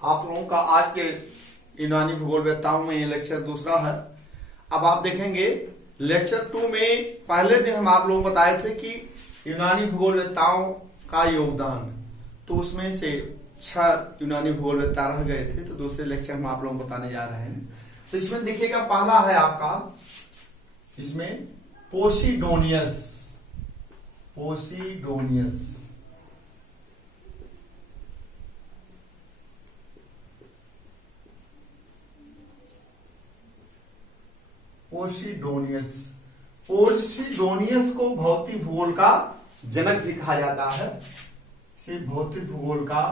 आप लोगों का आज के यूनानी भूगोल वेत्ताओं में लेक्चर दूसरा है। अब आप देखेंगे लेक्चर 2 में पहले दिन हम आप लोगों को बताए थे कि यूनानी भूगोल वेत्ताओं का योगदान, तो उसमें से 6 यूनानी भूगोल वेत्ता रह गए थे, तो दूसरे लेक्चर हम आप लोगों को बताने जा रहे हैं। तो इसमें देखिएगा पहला है आपका इसमें पोसिडोनियस। पोसिडोनियस को भौतिक भूगोल का जनक भी कहा जाता है। इसे भौतिक भूगोल का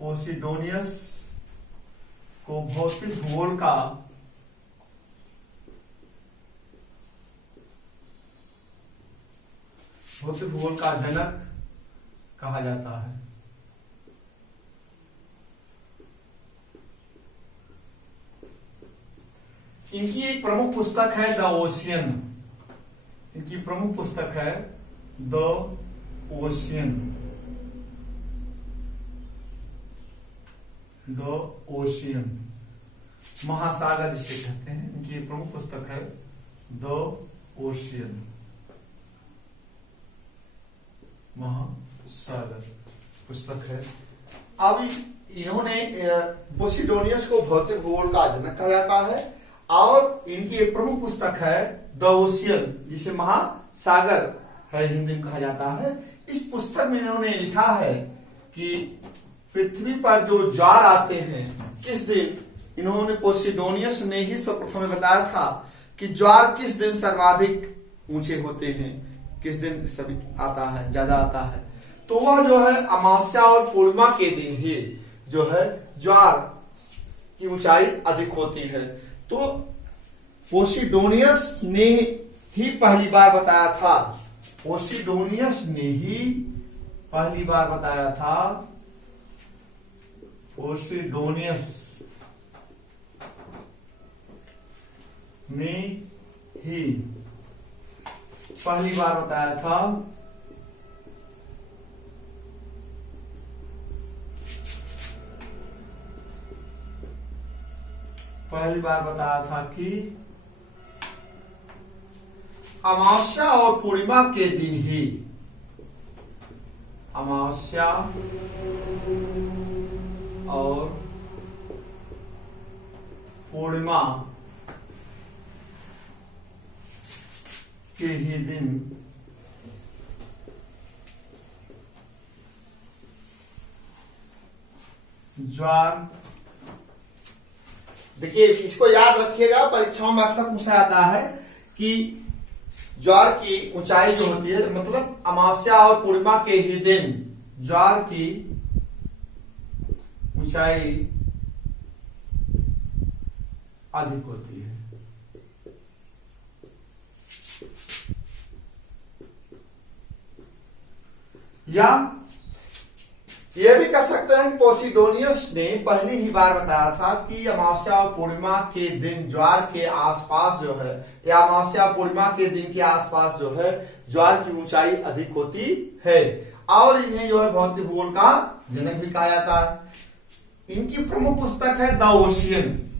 पोसिडोनियस को भौतिक भूगोल का जनक कहा जाता है। इनकी एक प्रमुख पुस्तक है द ओशियन। इनकी प्रमुख पुस्तक है द ओशियन, महासागर जिसे कहते हैं। इनकी एक प्रमुख पुस्तक है द ओशियन, महासागर पुस्तक है। अब इन्होंने पोसिडोनियस को भौतिक भूगोल का जनक कहा जाता है और इनकी एक प्रमुख पुस्तक है द ओशियन, जिसे महासागर है हिंदी में कहा जाता है। इस पुस्तक में इन्होंने लिखा है कि पृथ्वी पर जो ज्वार आते हैं किस दिन, इन्होंने पोसिडोनियस ने ही सर्वप्रथम बताया था कि ज्वार किस दिन सर्वाधिक ऊंचे होते हैं, किस दिन सभी आता है, ज्यादा आता है। तो वह जो है अमावस्या और पूर्णिमा के दिन ही जो है ज्वार की ऊंचाई अधिक होती है। तो पोसिडोनियस ने ही पहली बार बताया था, पोसिडोनियस ने ही पहली बार बताया था, पोसिडोनियस ने ही पहली बार बताया था कि अमावस्या और पूर्णिमा के दिन ही, अमावस्या और पूर्णिमा के ही दिन ज्वार, देखिए इसको याद रखिएगा, परीक्षाओं में अक्सर पूछा जाता है कि ज्वार की ऊंचाई जो होती है, मतलब अमावस्या और पूर्णिमा के ही दिन ज्वार की ऊंचाई अधिक होती है। या यह भी कह सकते हैं कि पोसिडोनियस ने पहली ही बार बताया था कि अमावस्या और पूर्णिमा के दिन ज्वार के आसपास जो है, या अमावस्या पूर्णिमा के दिन के आसपास जो है ज्वार की ऊंचाई अधिक होती है, और इन्हें जो है भौतिक भूगोल का जनक भी कहा जाता है। इनकी प्रमुख पुस्तक है द ओशियन,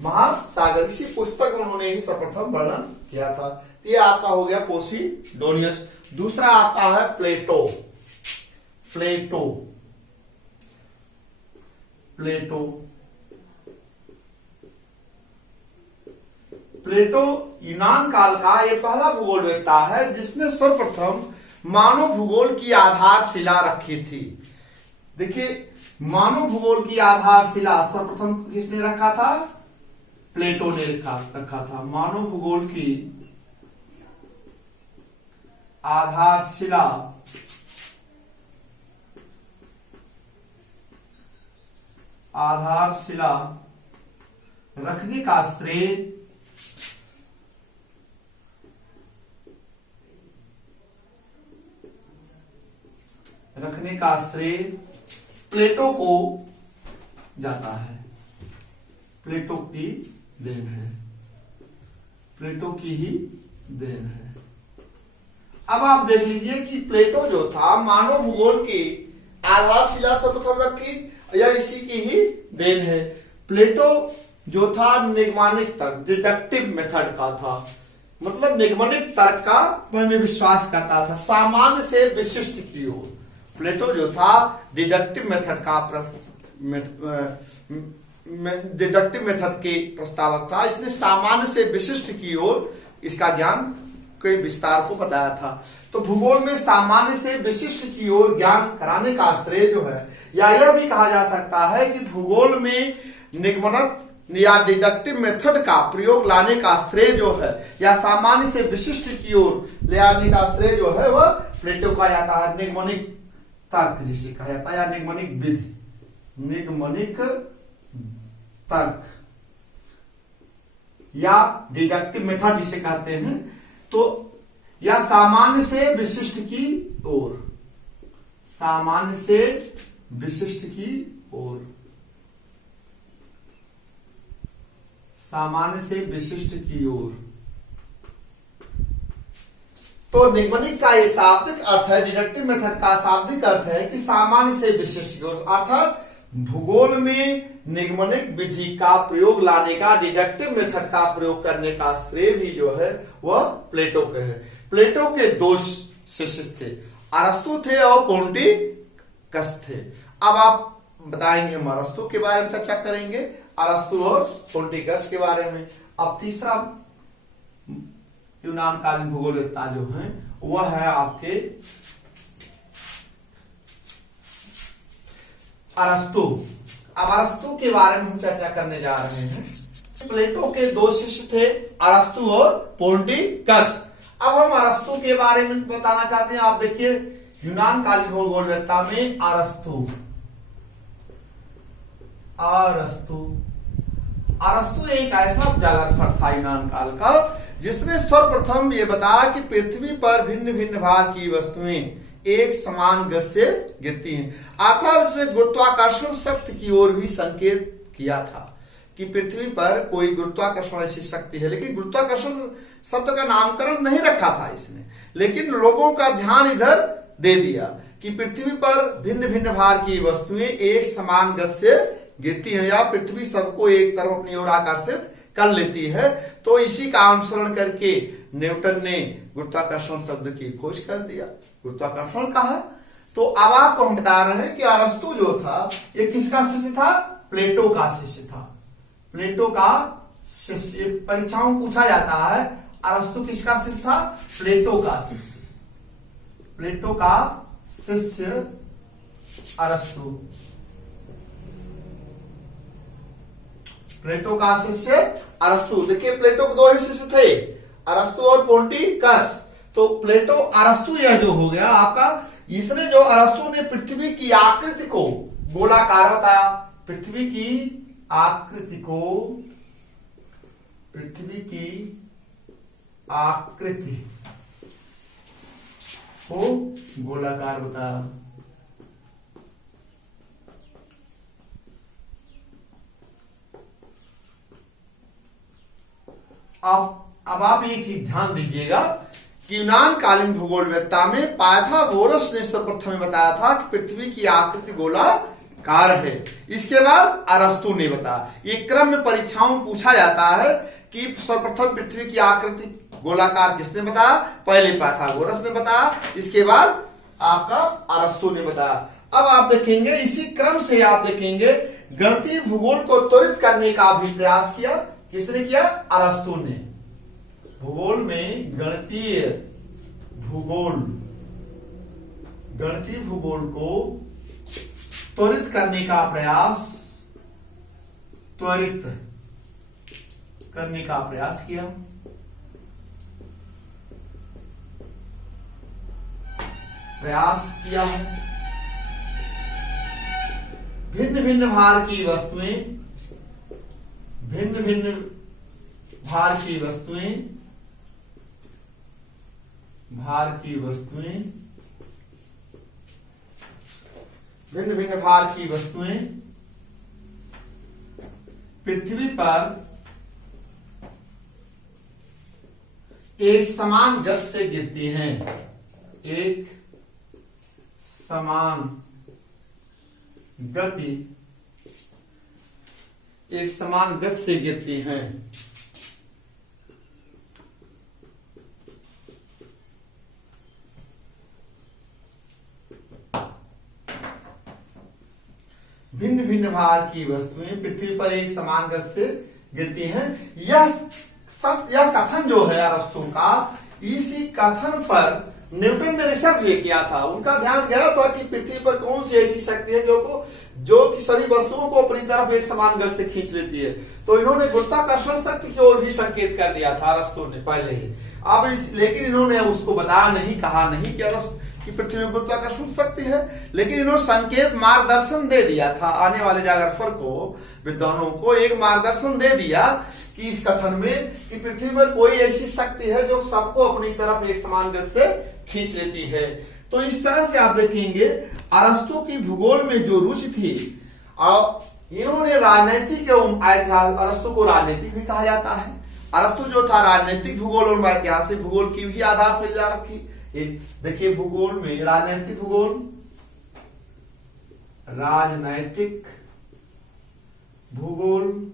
महासागर। इसी पुस्तक में उन्होंने ही सर्वप्रथम वर्णन किया था। ये आपका हो गया पोसिडोनियस। दूसरा आपका है प्लेटो। प्लेटो यूनान काल का ये पहला भूगोल वेत्ता है जिसने सर्वप्रथम मानव भूगोल की आधारशिला रखी थी। देखिए मानव भूगोल की आधारशिला सर्वप्रथम किसने रखा था? प्लेटो ने रखा था। मानव भूगोल की आधारशिला रखने का श्रेय प्लेटो को जाता है। प्लेटो की देन है, प्लेटो की ही देन है। अब आप देख लीजिए कि प्लेटो जो था मानव भूगोल की आधारशिला सर्वप्रथम रखी, यह इसी की ही देन है। प्लेटो जो था निगमानिक तर्क, डिडक्टिव मेथड का था, मतलब निगमनिक तर्क का में विश्वास करता था, सामान्य से विशिष्ट की ओर। प्लेटो जो था डिडक्टिव मेथड का डिडक्टिव मेथड के प्रस्तावक था। इसने सामान्य से विशिष्ट की ओर इसका ज्ञान के विस्तार को बताया था। तो भूगोल में सामान्य से विशिष्ट की ओर ज्ञान कराने का श्रेय जो है, या यह भी कहा जा सकता है कि भूगोल में निगमनक या डिडक्टिव मेथड का प्रयोग लाने का श्रेय जो है, या सामान्य से विशिष्ट की ओर ले आने का श्रेय जो है, वह प्लेटो का जाता है। निगमनिक तर्क जिसे कहा जाता है, या निगमनिक विधि, निगमनिक तर्क या डिडक्टिव मेथड जिसे कहते हैं, तो या सामान्य से विशिष्ट की ओर, सामान्य से विशिष्ट की ओर, सामान्य से विशिष्ट की ओर। तो निगमनिक का ये शाब्दिक अर्थ है, डिडक्टिव मेथड का शाब्दिक अर्थ है कि सामान्य से विशिष्ट की ओर, अर्थात भूगोल में निगमनिक विधि का प्रयोग लाने का, डिडक्टिव मेथड का प्रयोग करने का श्रेय भी जो है वह प्लेटो के है। प्लेटो के दो शिष्य थे, अरस्तु थे और पोंटिकस थे। अब आप बताएंगे, हम अरस्तु के बारे में चर्चा करेंगे, अरस्तु और पोंटिकस के बारे में। अब तीसरा यूनान कालीन भूगोलवेत्ता जो है वह है आपके अरस्तु। अब अरस्तु के बारे में हम चर्चा करने जा रहे हैं। प्लेटो के दो शिष्य थे, अरस्तु और पोंटिकस। अब हम अरस्तु के बारे में बताना चाहते हैं। आप देखिए, यूनान कालीन भूगोलवेत्ता में अरस्तु एक ऐसा जागरफर था यूनान काल का, जिसने सर्वप्रथम ये बताया कि पृथ्वी पर भिन्न भिन्न भार की वस्तुएं एक समान गति से गिरती हैं। अर्थात उसने गुरुत्वाकर्षण शक्ति की ओर भी संकेत किया था कि पृथ्वी पर कोई गुरुत्वाकर्षण ऐसी शक्ति है। लेकिन गुरुत्वाकर्षण शब्द का नामकरण नहीं रखा था इसने, लेकिन लोगों का ध्यान इधर दे दिया कि पृथ्वी पर भिन्न भिन्न भार की वस्तुएं एक समान गति से गिरती हैं, या पृथ्वी सबको एक तरफ अपनी ओर आकर्षित कर लेती है। तो इसी का अनुसरण करके न्यूटन ने गुरुत्वाकर्षण शब्द की खोज कर दिया, गुरुत्वाकर्षण कहा। तो अब आपको हम बता रहे हैं कि अरस्तु जो था ये किसका शिष्य था? प्लेटो का शिष्य था। प्लेटो का शिष्य, परीक्षाओं में पूछा जाता है अरस्तु किसका शिष्य था? प्लेटो का शिष्य। प्लेटो का शिष्य अरस्तु, प्लेटो का शिष्य अरस्तु। देखिए, प्लेटो के दो ही शिष्य थे, अरस्तु और पोंटिकस। तो प्लेटो अरस्तु यह जो हो गया आपका, इसने जो अरस्तु ने पृथ्वी की आकृति को गोलाकार बताया, पृथ्वी की आकृति को, पृथ्वी की आकृति को गोलाकार बताया। अब आप एक चीज ध्यान दीजिएगा कि यूनान कालीन भूगोलवेत्ता में पाइथागोरस ने सर्वप्रथम बताया था कि पृथ्वी की आकृति गोलाकार है। इसके बाद अरस्तु ने बताया। ये क्रम में परीक्षाओं में पूछा जाता है कि सर्वप्रथम पृथ्वी की आकृति गोलाकार किसने बताया? पहले पाइथागोरस ने बताया, इसके बाद आपका अरस्तु ने बताया। अब आप देखेंगे, इसी क्रम से आप देखेंगे गणितीय भूगोल को त्वरित करने का भी प्रयास किया। किसने किया? अरस्तु ने। भूगोल में गणितीय भूगोल को त्वरित करने का प्रयास किया। है। भिन्न भिन्न भार की वस्तुएं, भिन्न भिन्न भार की वस्तुएं पृथ्वी पर एक समान गति से गिरती हैं। एक समान गति से गिरती हैं। भिन्न भिन्न भार की वस्तुएं पृथ्वी पर एक समान गति से गिरती हैं। यह कथन जो है अरस्तु का, इसी कथन पर न्यूटन ने रिसर्च भी किया था। उनका ध्यान गया था कि पृथ्वी पर कौन सी ऐसी शक्ति है जो कि सभी वस्तुओं को अपनी तरफ एक समान गति से खींच लेती है। तो इन्होंने गुरुत्वाकर्षण शक्ति की ओर भी संकेत कर दिया था अरस्तु ने पहले ही। अब लेकिन इन्होंने उसको बताया नहीं, कहा नहीं कि पृथ्वी में गुरुत्वाकर्षण शक्ति है, लेकिन इन्होंने संकेत मार्गदर्शन दे दिया था आने वाले जागरफर को, विद्वानों को एक मार्गदर्शन दे दिया कि इस कथन में कि पृथ्वी पर कोई ऐसी शक्ति है जो सबको अपनी तरफ एक समान गति से खींच लेती है। तो इस तरह से आप देखेंगे अरस्तु की भूगोल में जो रुचि थी, और इन्होंने राजनीतिक एवं ऐतिहासिक, अरस्तु को राजनीतिक भी कहा जाता है। अरस्तु जो था राजनीतिक भूगोल और ऐतिहासिक भूगोल की भी आधारशिला रखी। देखिए भूगोल में राजनैतिक भूगोल, राजनैतिक भूगोल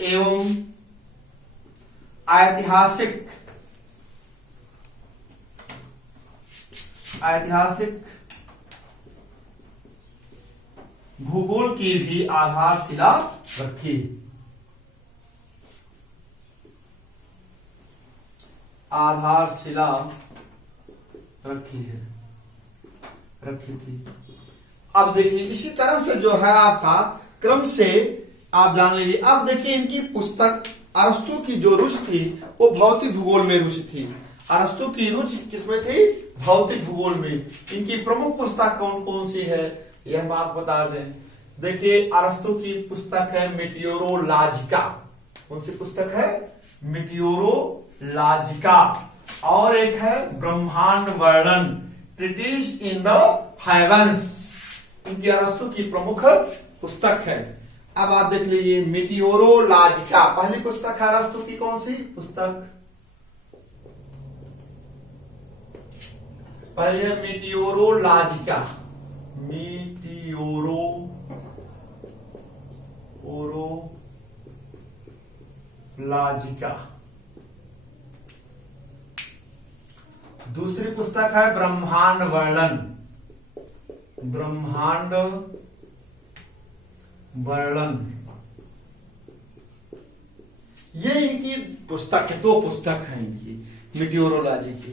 एवं ऐतिहासिक भूगोल की भी आधारशिला रखी। रखी थी। अब देखिए इसी तरह से जो है आपका क्रम से आप जान लीजिए। अब देखिए इनकी पुस्तक, अरस्तु की जो रुचि थी वो भौतिक भूगोल में रुचि थी। अरस्तु की रुचि किसमें थी? भौतिक भूगोल में। इनकी प्रमुख पुस्तक कौन कौन सी है यह हम आपको बता दें। देखिए अरस्तु की पुस्तक है मीटियोरोलॉजिका। कौन सी पुस्तक है? मीटियोरोलॉजिका। और एक है ब्रह्मांड वर्णन, ट्रीटिस इन द हेवंस। इनकी अरस्तु की प्रमुख पुस्तक है। अब आप देख लीजिए मीटियोरोलॉजिका पहली पुस्तक है अरस्तु की। कौन सी पुस्तक? पहले है मीटियोरोलॉजिका। मीटियोरोलॉजिका। दूसरी पुस्तक है ब्रह्मांड वर्णन। ब्रह्मांड वर्णन, ये इनकी पुस्तक है। दो पुस्तक है इनकी मीटियोरोलॉजी की।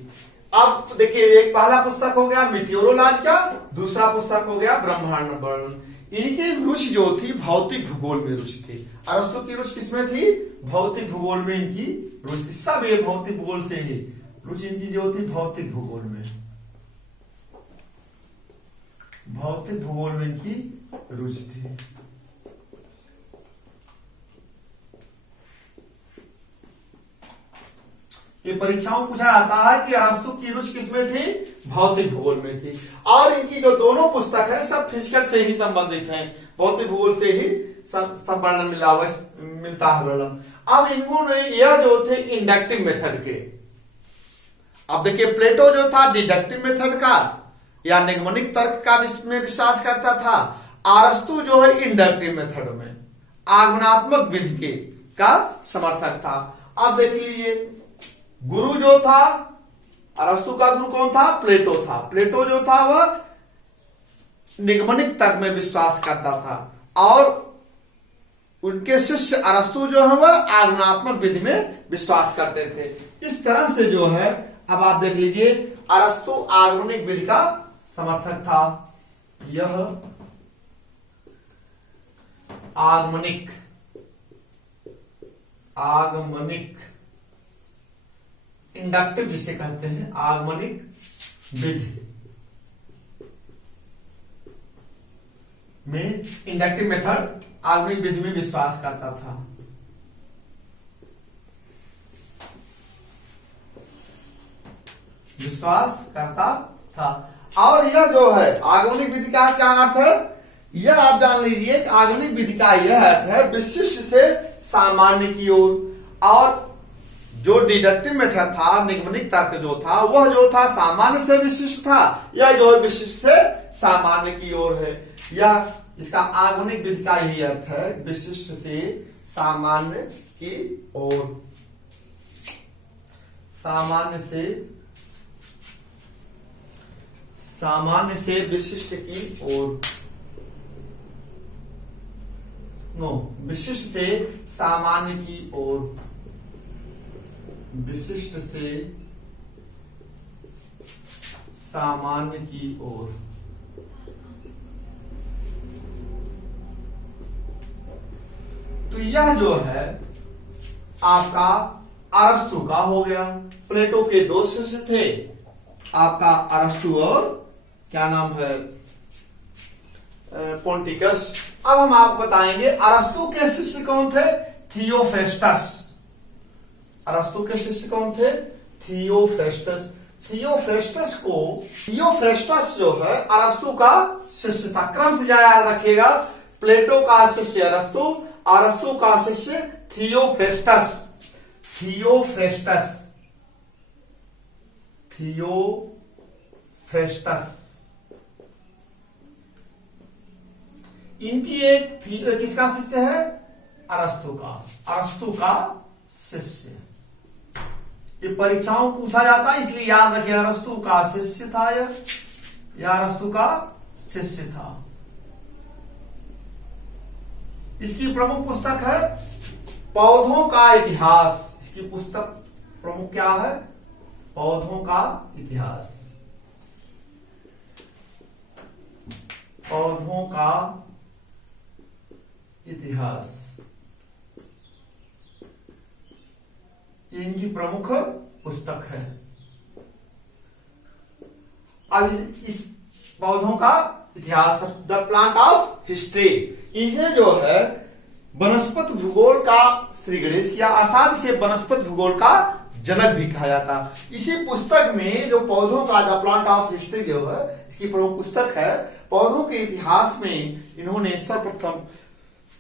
अब देखिए एक पहला पुस्तक हो गया मीटियोरोलॉजी का, दूसरा पुस्तक हो गया ब्रह्मांड वर्णन। इनकी रुचि जो थी भौतिक भूगोल में रुचि थी। अरस्तु की रुचि किसमें थी? भौतिक भूगोल में इनकी रुचि। सब ये भौतिक भूगोल से ही रुचि इनकी जो थी भौतिक भूगोल में। भौतिक भूगोल में इनकी रुचि थी। ये परीक्षाओं में पूछा जाता है कि अरस्तु की रुचि किसमें थी? भौतिक भूगोल में थी। और इनकी जो दोनों पुस्तक है सब फिजिकल से ही संबंधित हैं, भौतिक भूगोल से ही सब वर्णन मिलता है वर्णन। अब इन्होंने यह जो थे इंडक्टिव मेथड के। अब देखिए प्लेटो जो था डिडक्टिव मेथड का या निगमनिक तर्क का में विश्वास करता था। अरस्तु जो है इंडक्टिव मेथड में आगमनात्मक विधि के का समर्थक था। अब देख लीजिए गुरु जो था अरस्तु का गुरु कौन था? प्लेटो था। प्लेटो जो था वह निगमनिक तर्क में विश्वास करता था और उनके शिष्य अरस्तु जो है वह आगमनात्मक विधि में विश्वास करते थे। इस तरह से जो है अब आप देख लीजिए अरस्तु आगमनिक विधि का समर्थक था। यह आगमनिक इंडक्टिव जिसे कहते हैं आगमनिक विधि में, इंडक्टिव मेथड आगमनिक विधि में विश्वास करता था। और यह जो है आगमनिक विधि का क्या अर्थ है? यह आप जान लीजिए कि आगमनिक विधि का यह अर्थ है विशिष्ट से सामान्य की ओर और जो डिडक्टिव मेथड था, निगमनिक तर्क जो था, वह जो था सामान्य से विशिष्ट था, या जो है विशिष्ट से सामान्य की ओर है, या इसका आगमनिक विधि का यही अर्थ है, विशिष्ट से सामान्य की ओर, सामान्य से विशिष्ट की ओर, नो, विशिष्ट से सामान्य की ओर, विशिष्ट से सामान्य की ओर। तो यह जो है आपका अरस्तु का हो गया। प्लेटो के दो शिष्य थे, आपका अरस्तु और क्या नाम है, पोंटिकस। अब हम आपको बताएंगे अरस्तु के शिष्य कौन थे, थियोफ्रेस्टस। अरस्तु के शिष्य कौन थे, थियोफ्रेस्टस। थियोफ्रेस्टस जो है अरस्तु का शिष्य था। क्रम से याद रखिएगा, प्लेटो का शिष्य अरस्तु, अरस्तु का शिष्य थियोफ्रेस्टस। थियोफ्रेस्टस इनकी एक किसका शिष्य है, अरस्तु का शिष्य। ये परीक्षाओं पूछा जाता है, इसलिए याद रखिए अरस्तु का शिष्य था या अरस्तु का शिष्य था। इसकी प्रमुख पुस्तक है पौधों का इतिहास। इसकी पुस्तक प्रमुख क्या है, पौधों का इतिहास। पौधों का इतिहास इनकी प्रमुख पुस्तक है। अब इस पौधों का इतिहास, द प्लांट ऑफ हिस्ट्री, इसे जो है वनस्पति भूगोल का श्री गणेश किया, अर्थात इसे वनस्पति भूगोल का जनक भी कहा जाता। इसी पुस्तक में जो पौधों का द प्लांट ऑफ हिस्ट्री जो है, इसकी प्रमुख पुस्तक है। पौधों के इतिहास में इन्होंने सर्वप्रथम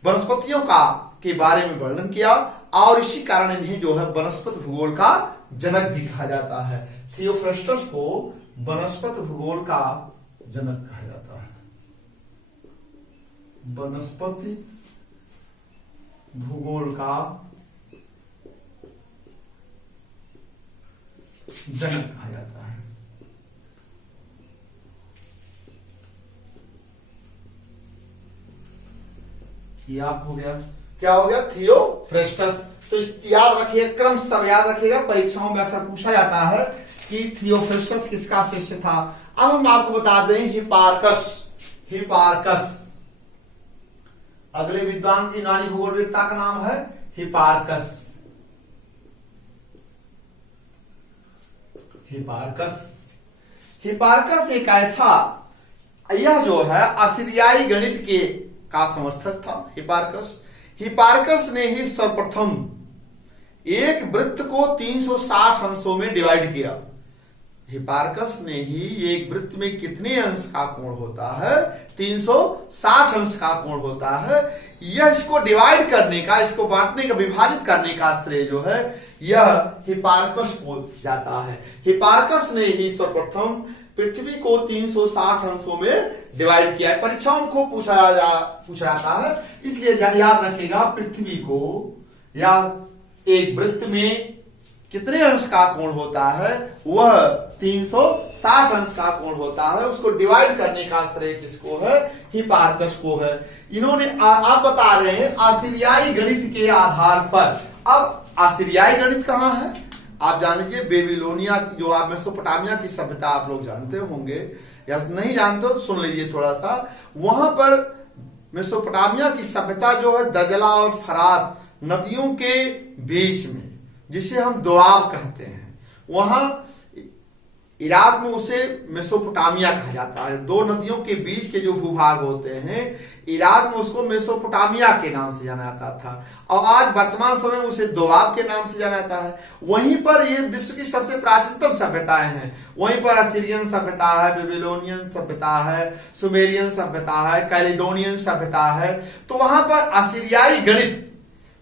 वनस्पतियों का के बारे में वर्णन किया, और इसी कारण इन्हें जो है वनस्पति भूगोल का जनक भी कहा जाता है। थियोफ्रेस्टस को वनस्पति भूगोल का जनक कहा जाता है, वनस्पति भूगोल का जनक कहा जाता है। याद हो गया, क्या हो गया, थियोफ्रेस्टस। तो याद रखिए, क्रम सब याद रखिएगा, परीक्षाओं में अक्सर पूछा जाता है कि थियोफ्रेस्टस किसका शिष्य था। अब हम आपको बता दें हिपार्कस। अगले विद्वान यूनानी भूगोलविदता का नाम है हिपार्कस। हिपार्कस एक ऐसा, यह जो है असीरियाई गणित का समर्थक था। हिपार्कस ने ही सर्वप्रथम एक वृत्त को 360 अंशों में डिवाइड किया। हिपार्कस ने ही एक वृत्त में कितने अंश का कोण होता है, 360 अंश का कोण होता है। यह इसको डिवाइड करने का, इसको बांटने का, विभाजित करने का श्रेय जो है यह हिपार्कस को जाता है। हिपार्कस ने ही सर्वप्रथम पृथ्वी को 360 अंशों में डिवाइड किया है। परीक्षाओं को पूछा जाता है, इसलिए याद रखिएगा, पृथ्वी को या एक वृत्त में कितने अंश का कोण होता है, वह 360 अंश का कोण होता है। उसको डिवाइड करने का श्रेय किसको है, हिपार्कस को है। इन्होंने आप बता रहे हैं असीरियाई गणित के आधार पर। अब असीरियाई गणित कहां है, आप जान लीजिए, बेबीलोनिया, जो आप मेसोपोटामिया की सभ्यता आप लोग जानते होंगे, या नहीं जानते हो सुन लीजिए थोड़ा सा। वहां पर मेसोपोटामिया की सभ्यता जो है दजला और फरात नदियों के बीच में, जिसे हम दोआब कहते हैं, वहां इराक में उसे मेसोपोटामिया कहा जाता है। दो नदियों के बीच के जो भूभाग होते हैं, इराक में उसको मेसोपोटामिया के नाम से जाना जाता था, और आज वर्तमान समय में उसे दोआब के नाम से जाना जाता है। वहीं पर ये विश्व की सबसे प्राचीनतम सभ्यताएं हैं। वहीं पर असीरियन सभ्यता है, बेबीलोनियन सभ्यता है, सुमेरियन सभ्यता है, कैलिडोनियन सभ्यता है। तो वहां पर असीरियाई गणित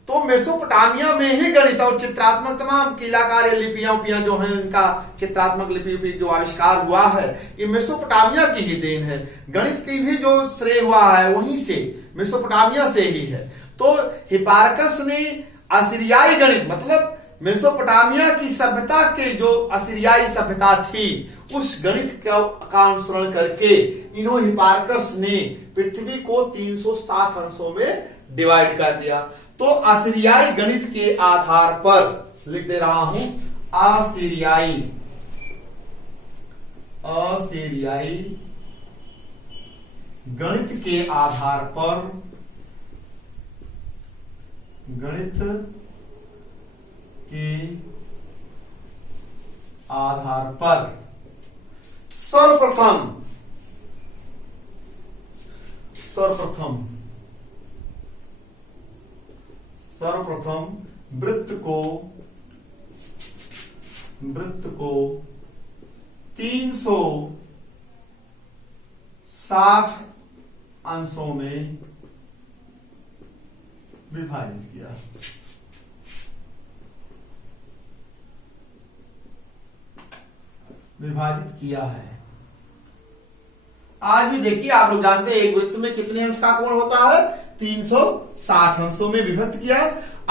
तो मेसोपोटामिया में ही गणित और चित्रात्मक तमाम कीलाकार लिपियां जो हैं, इनका चित्रात्मक लिपि जो आविष्कार हुआ है, ये मेसोपोटामिया की ही देन है। गणित की भी जो श्रेय हुआ है वहीं से, मेसोपोटामिया से ही है। तो हिपार्कस ने असीरियाई गणित, मतलब मेसोपोटामिया की सभ्यता के जो असीरियाई सभ्यता थी, उस गणित का अनुसरण करके इन्होंने हिपार्कस ने पृथ्वी को 360 अंशों में डिवाइड कर दिया। तो असीरियाई गणित के आधार पर लिख दे रहा हूं, असीरियाई गणित के आधार पर, गणित के आधार पर सर्वप्रथम वृत्त को 360 अंशों में विभाजित किया। है। आज भी देखिए, आप लोग जानते हैं एक वृत्त में कितने अंश का कोण होता है, 360 अंशों में विभक्त किया।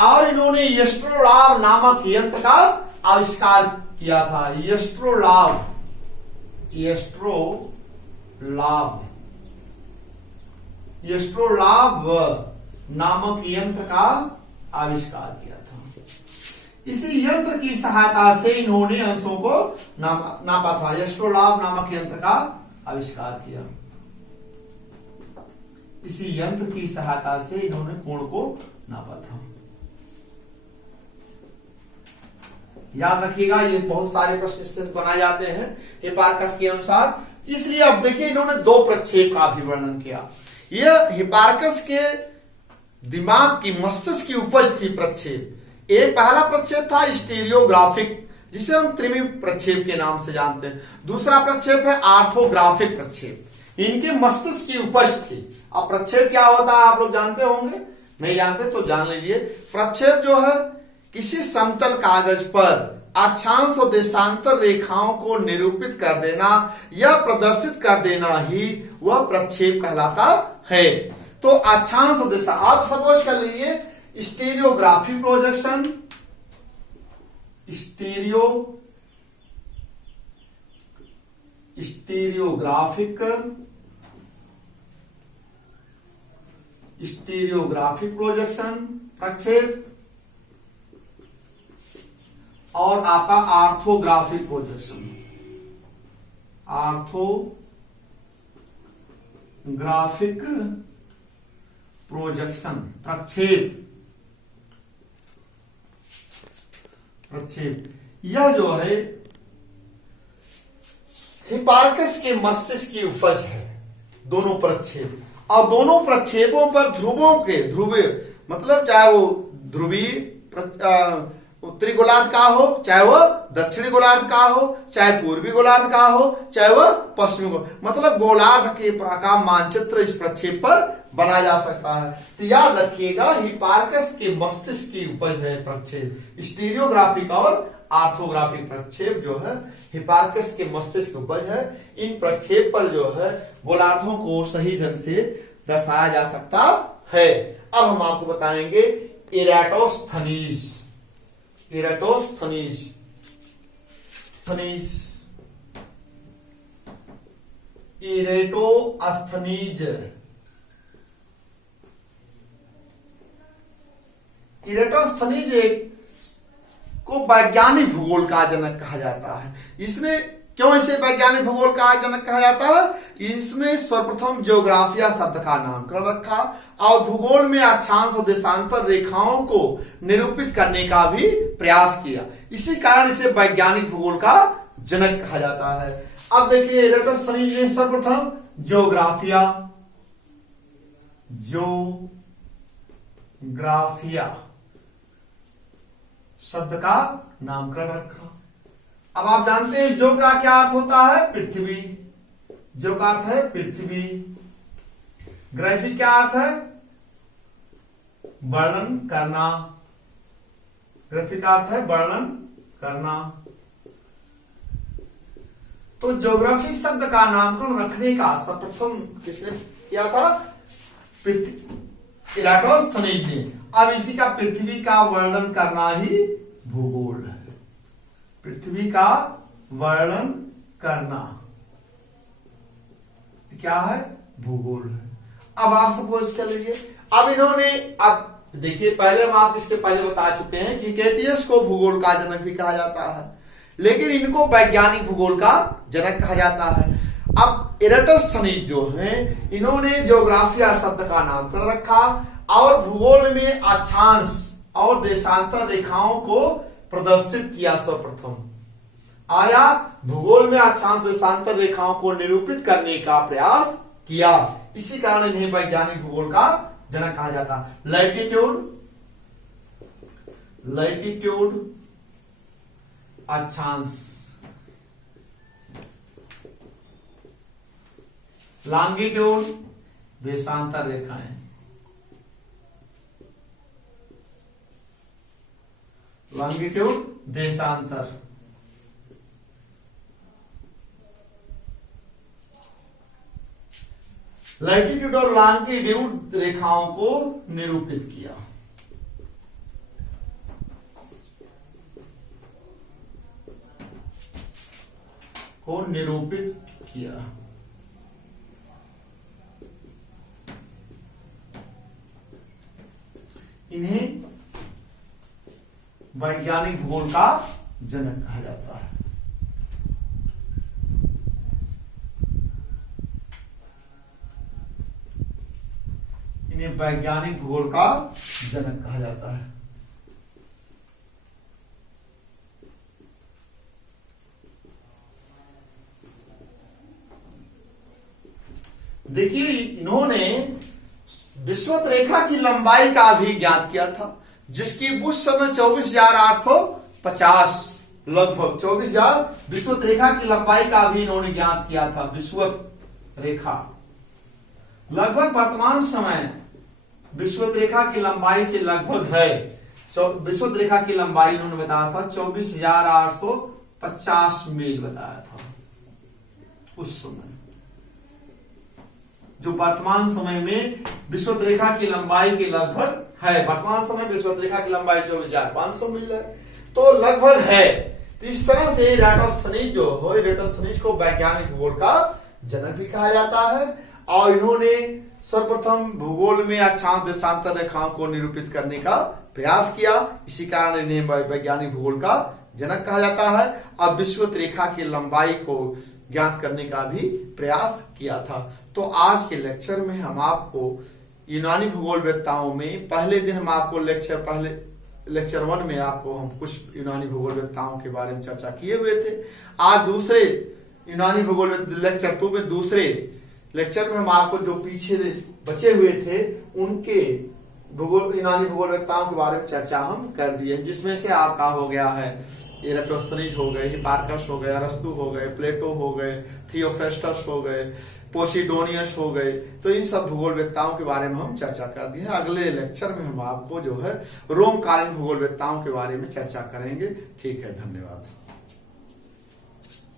और इन्होंने एस्ट्रोलाब नामक यंत्र का आविष्कार किया था। एस्ट्रोलाब नामक यंत्र का आविष्कार किया था। इसी यंत्र की सहायता से इन्होंने अंशों को नापा था। एस्ट्रोलाब नामक यंत्र का आविष्कार किया। इसी यंत्र की सहायता से इन्होंने कोण को नापा था। याद रखिएगा, ये बहुत सारे प्रश्न इससे बनाए जाते हैं हिपार्कस के अनुसार। इसलिए अब देखिए, इन्होंने 2 प्रक्षेप का भी वर्णन किया। यह हिपार्कस के दिमाग की, मस्तिष्क की उपज थी प्रक्षेप। एक पहला प्रक्षेप था स्टीरियोग्राफिक, जिसे हम त्रिमी प्रक्षेप के नाम से जानते हैं। दूसरा प्रक्षेप है आर्थोग्राफिक प्रक्षेप। इनके मस्तिष्क की उपज थी। अब प्रक्षेप क्या होता है आप लोग जानते होंगे, नहीं जानते तो जान लीजिए। प्रक्षेप जो है किसी समतल कागज पर अक्षांश और देशांतर रेखाओं को निरूपित कर देना या प्रदर्शित कर देना ही वह प्रक्षेप कहलाता है। तो अक्षांश और देशा, आप सपोज कर लीजिए स्टीरियोग्राफिक प्रोजेक्शन, स्टीरियोग्राफिक प्रोजेक्शन प्रक्षेप, और आपका आर्थोग्राफिक प्रोजेक्शन, आर्थोग्राफिक प्रोजेक्शन प्रक्षेप। यह जो है हिपार्कस के मस्तिष्क की उपज है, दोनों प्रक्षेप। और दोनों प्रक्षेपों पर ध्रुवों के ध्रुवीय, मतलब चाहे वो ध्रुवीय उत्तरी गोलार्ध का हो, चाहे वह दक्षिणी गोलार्ध का हो, चाहे पूर्वी गोलार्ध का हो, चाहे वह पश्चिमी गोलार्ध, मतलब गोलार्ध के का मानचित्र इस प्रक्षेप पर बनाया जा सकता है। तो याद रखिएगा, हिपार्कस के मस्तिष्क की उपज है प्रक्षेप। स्टीरियोग्राफिक और आर्थोग्राफिक प्रक्षेप जो है हिपार्कस के मस्तिष्क की उपज है। इन प्रक्षेप पर जो है गोलार्धों को सही ढंग से दर्शाया जा सकता है। अब हम आपको बताएंगे इरेटोस्थनीज। इरेटोस्थनीज एक को वैज्ञानिक भूगोल का जनक कहा जाता है। इसने क्यों इसे वैज्ञानिक भूगोल का जनक कहा जाता है? इसमें सर्वप्रथम ज्योग्राफिया शब्द का नामकरण रखा और भूगोल में अक्षांश और देशांतर रेखाओं को निरूपित करने का भी प्रयास किया। इसी कारण इसे वैज्ञानिक भूगोल का जनक कहा जाता है। अब देखिए, इरेटोस्थनीज ने सर्वप्रथम ज्योग्राफिया शब्द का नामकरण रखा। अब आप जानते हैं जो का क्या अर्थ होता है? पृथ्वी। जो का अर्थ है पृथ्वी। ग्राफिक क्या अर्थ है? वर्णन करना, ग्राफी का अर्थ है वर्णन करना। तो ज्योग्राफी शब्द का नामकरण रखने का सर्वप्रथम किसने किया था? इराटोस्थनीज ने। अब इसी का पृथ्वी का वर्णन करना ही भूगोल है। पृथ्वी का वर्णन करना क्या है? भूगोल है। अब आप सपोज कर लीजिए, अब इन्होंने, अब देखिए पहले हम आप इसके पहले बता चुके हैं कि हिकेटियस को भूगोल का जनक भी कहा जाता है, लेकिन इनको वैज्ञानिक भूगोल का जनक कहा जाता है। अब इराटोस्थनीज जो हैं, इन्होंने ज्योग्राफिया शब्द का नामकरण रखा और भूगोल में अक्षांश और देशांतर रेखाओं को प्रदर्शित किया। सर्वप्रथम आया भूगोल में अक्षांश देशांतर रेखाओं को निरूपित करने का प्रयास किया। इसी कारण इन्हें वैज्ञानिक भूगोल का जनक कहा जाता है। लैटिट्यूड अक्षांश, लॉन्गिट्यूड देशांतर रेखाएं, लॉन्गिट्यूड देशांतर, लैटिट्यूड और लॉन्गिट्यूड रेखाओं को निरूपित किया। इन्हें वैज्ञानिक भूगोल का जनक कहा जाता है। इन्हें वैज्ञानिक भूगोल का जनक कहा जाता है। देखिए इन्होंने विषुवत रेखा की लंबाई का भी ज्ञात किया था, जिसकी उस समय 24,850 लगभग 24,000 विषुवत रेखा की लंबाई का भी इन्होंने ज्ञात किया था। विषुवत रेखा लगभग वर्तमान समय विषुवत रेखा की लंबाई से लगभग है, विषुवत रेखा की लंबाई इन्होंने बताया था 24,850 मील बताया था उस समय। जो वर्तमान समय में विषुवत रेखा की लंबाई के लगभग है, वर्तमान समय विषुवत रेखा की लंबाई 24,500 मील है, तो लगभग है। तो इस तरह से इराटोस्थनीज जो हो, इराटोस्थनीज को वैज्ञानिक भूगोल का जनक भी कहा जाता है। और इन्होंने सर्वप्रथम भूगोल में अक्षांश देशांतर रेखाओं को निरूपित करने का प्रयास किया, इसी कारण इन्हें वैज्ञानिक भूगोल का जनक कहा जाता है। अब विषुवत रेखा की लंबाई को ज्ञात करने का भी प्रयास किया था। तो आज के लेक्चर में हम आपको यूनानी भूगोलवेत्ताओं में, पहले दिन हम आपको लेक्चर 1 में आपको हम कुछ यूनानी भूगोलवेत्ताओं के बारे में चर्चा किए हुए थे। आज दूसरे यूनानी भूगोल लेक्चर 2 में, दूसरे लेक्चर में हम आपको जो पीछे बचे हुए थे उनके यूनानी भूगोलवेत्ताओं के बारे में चर्चा हम कर दिए, जिसमें से आपका हो गया है इराटोस्थनीज हो गए, हिपार्कस हो गए, अरस्तु हो गए, प्लेटो हो गए, थियोफ्रेस्टस हो गए, पोसिडोनियस हो गए। तो इन सब भूगोलवेत्ताओं के बारे में हम चर्चा कर दी है। अगले लेक्चर में हम आपको जो है रोमकालीन भूगोलवेत्ताओं के बारे में चर्चा करेंगे। ठीक है, धन्यवाद।